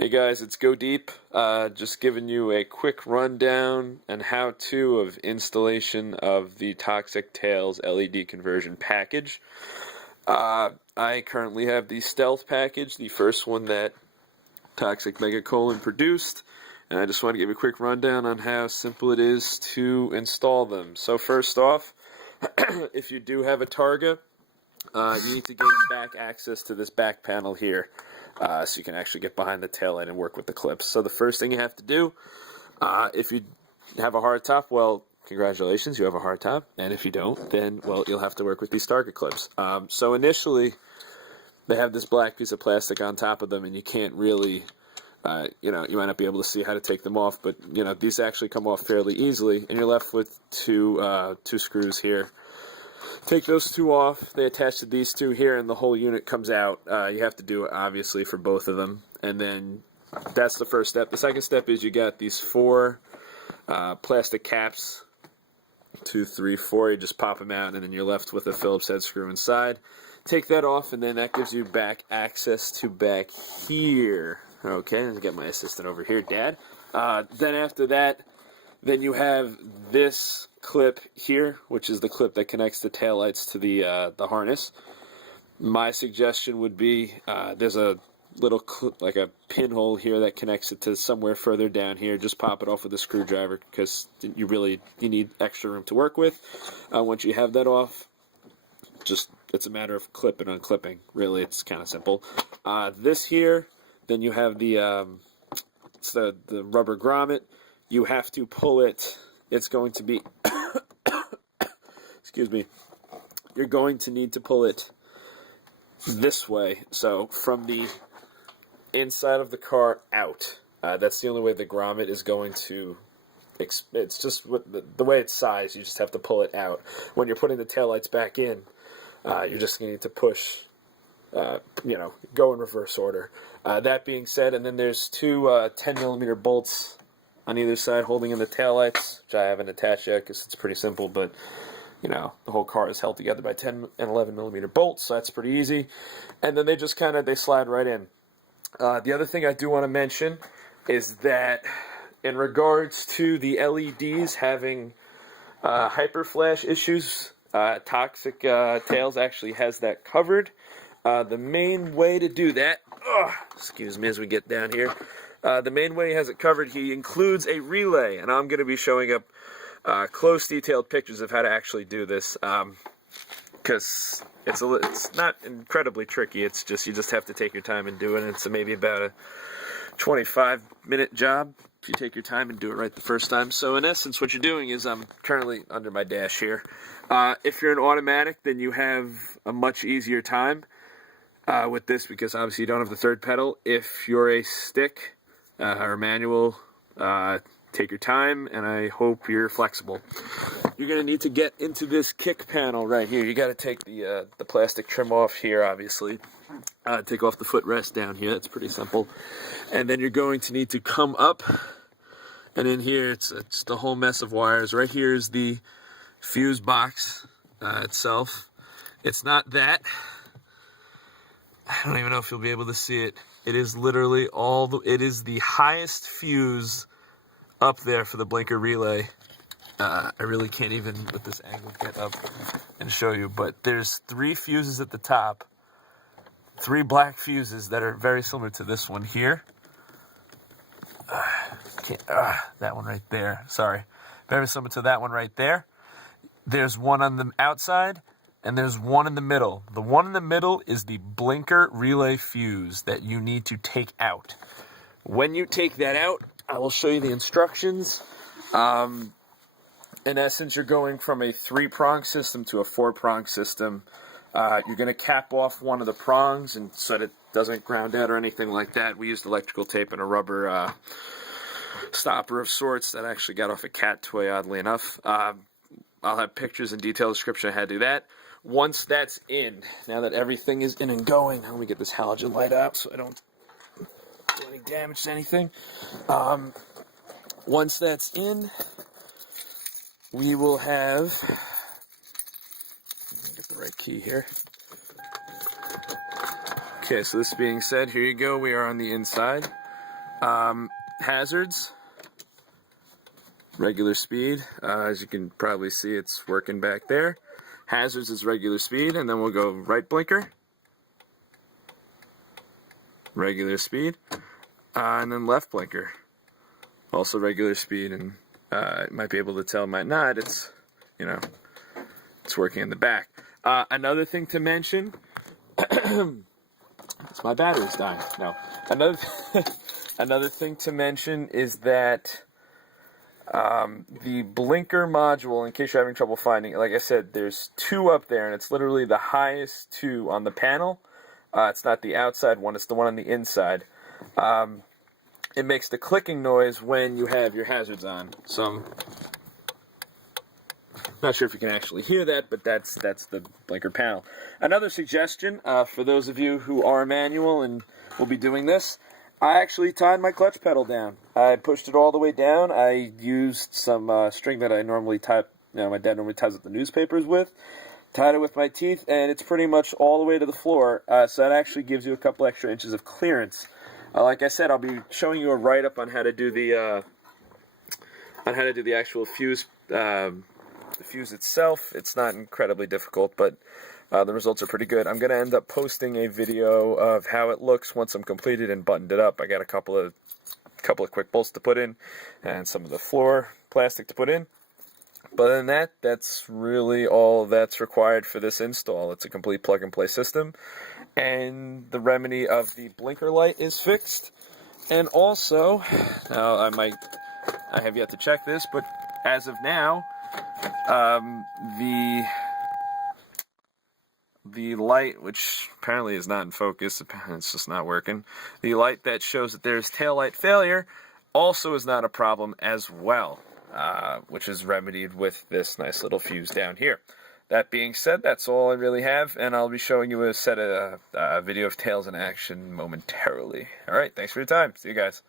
Hey guys, it's Go Deep. Just giving you a quick rundown and how-to of installation of the Toxic Tails LED conversion package. I currently have the Stealth package, the first one that Toxic Megacolon produced, and I just want to give a quick rundown on how simple it is to install them. So first off, if you do have a Targa, you need to gain back access to this back panel here. So you can actually get behind the taillight and work with the clips. So the first thing you have to do, if you have a hard top, well, congratulations, you have a hard top. And if you don't, then, well, you'll have to work with these Target clips. So initially, they have this black piece of plastic on top of them, and you can't really, you might not be able to see how to take them off, but, these actually come off fairly easily, and you're left with two screws here. Take those two off, they attach to these two here, and the whole unit comes out. You have to do it, obviously, for both of them, and then that's the first step. The second step is you got these four plastic caps, 2, 3, 4, you just pop them out, and then you're left with a Phillips head screw inside. Take that off, and then that gives you back access to back here. Okay, let's get my assistant over here, Dad. Then after that, then you have this clip here, which is the clip that connects the taillights to the harness. My suggestion would be there's a little like a pinhole here that connects it to somewhere further down here. Just pop it off with a screwdriver because you need extra room to work with. Once you have that off, it's a matter of clip and unclipping. Really, it's kind of simple. This here, then you have it's the rubber grommet. You have to pull it. It's going to be, excuse me, you're going to need to pull it this way. So from the inside of the car out. That's the only way the grommet is going to, it's just the way it's sized, you just have to pull it out. When you're putting the taillights back in, you're just going to need to push, go in reverse order. That being said, and then there's two 10mm bolts on either side holding in the taillights, which I haven't attached yet because it's pretty simple, but the whole car is held together by 10 and 11mm bolts, so that's pretty easy. And then they just they slide right in. The other thing I do want to mention is that in regards to the LEDs having hyperflash issues, Toxic Tails actually has that covered. The main way to do that, excuse me as we get down here, the main way he has it covered, he includes a relay, and I'm going to be showing up close, detailed pictures of how to actually do this, because it's not incredibly tricky. It's just you just have to take your time and do it. It's maybe about a 25-minute job if you take your time and do it right the first time. So in essence, what you're doing is I'm currently under my dash here. If you're an automatic, then you have a much easier time with this because obviously you don't have the third pedal. If you're a stick or manual, take your time, and I hope you're flexible. You're going to need to get into this kick panel right here. You got to take the plastic trim off here, obviously. Take off the footrest down here. That's pretty simple. And then you're going to need to come up, and in here it's the whole mess of wires. Right here is the fuse box itself. It's not that. I don't even know if you'll be able to see it. It is literally it is the highest fuse up there for the blinker relay. I really can't even, with this angle, get up and show you, but there's 3 fuses at the top, 3 black fuses that are very similar to this one here. That one right there, sorry. Very similar to that one right there. There's one on the outside, and there's one in the middle. The one in the middle is the blinker relay fuse that you need to take out. When you take that out, I will show you the instructions. In essence, you're going from a 3-prong system to a 4-prong system. You're going to cap off one of the prongs and so that it doesn't ground out or anything like that. We used electrical tape and a rubber stopper of sorts that I actually got off a cat toy, oddly enough. I'll have pictures and detailed description of how to do that. Once that's in, now that everything is in and going, let me get this halogen light up so I don't do any damage to anything. Once that's in, we will have, let me get the right key here. Okay, so this being said, here you go, we are on the inside. Hazards, regular speed. As you can probably see, it's working back there. Hazards is regular speed, and then we'll go right blinker, regular speed, and then left blinker, also regular speed. And you might be able to tell, might not. It's, you know, it's working in the back. Another thing to mention. My battery's dying. No. Another thing to mention is that the blinker module, in case you're having trouble finding it, like I said, there's two up there, and it's literally the highest two on the panel. It's not the outside one, it's the one on the inside. It makes the clicking noise when you have your hazards on. So I'm not sure if you can actually hear that, but that's the blinker panel. Another suggestion for those of you who are manual and will be doing this, I actually tied my clutch pedal down. I pushed it all the way down. I used some string that I normally tie, my dad normally ties up the newspapers with. Tied it with my teeth, and it's pretty much all the way to the floor. So that actually gives you a couple extra inches of clearance. Like I said, I'll be showing you a write-up on how to do the actual fuse. The fuse itself, it's not incredibly difficult, but the results are pretty good. I'm going to end up posting a video of how it looks once I'm completed and buttoned it up. I got a couple of quick bolts to put in and some of the floor plastic to put in. But other than that, that's really all that's required for this install. It's a complete plug-and-play system, and the remedy of the blinker light is fixed. And also, now I have yet to check this, but as of now, the light, which apparently is not in focus, it's just not working, the light that shows that there's taillight failure also is not a problem as well, which is remedied with this nice little fuse down here. That being said, that's all I really have, and I'll be showing you a video of tails in action momentarily. Alright, thanks for your time. See you guys.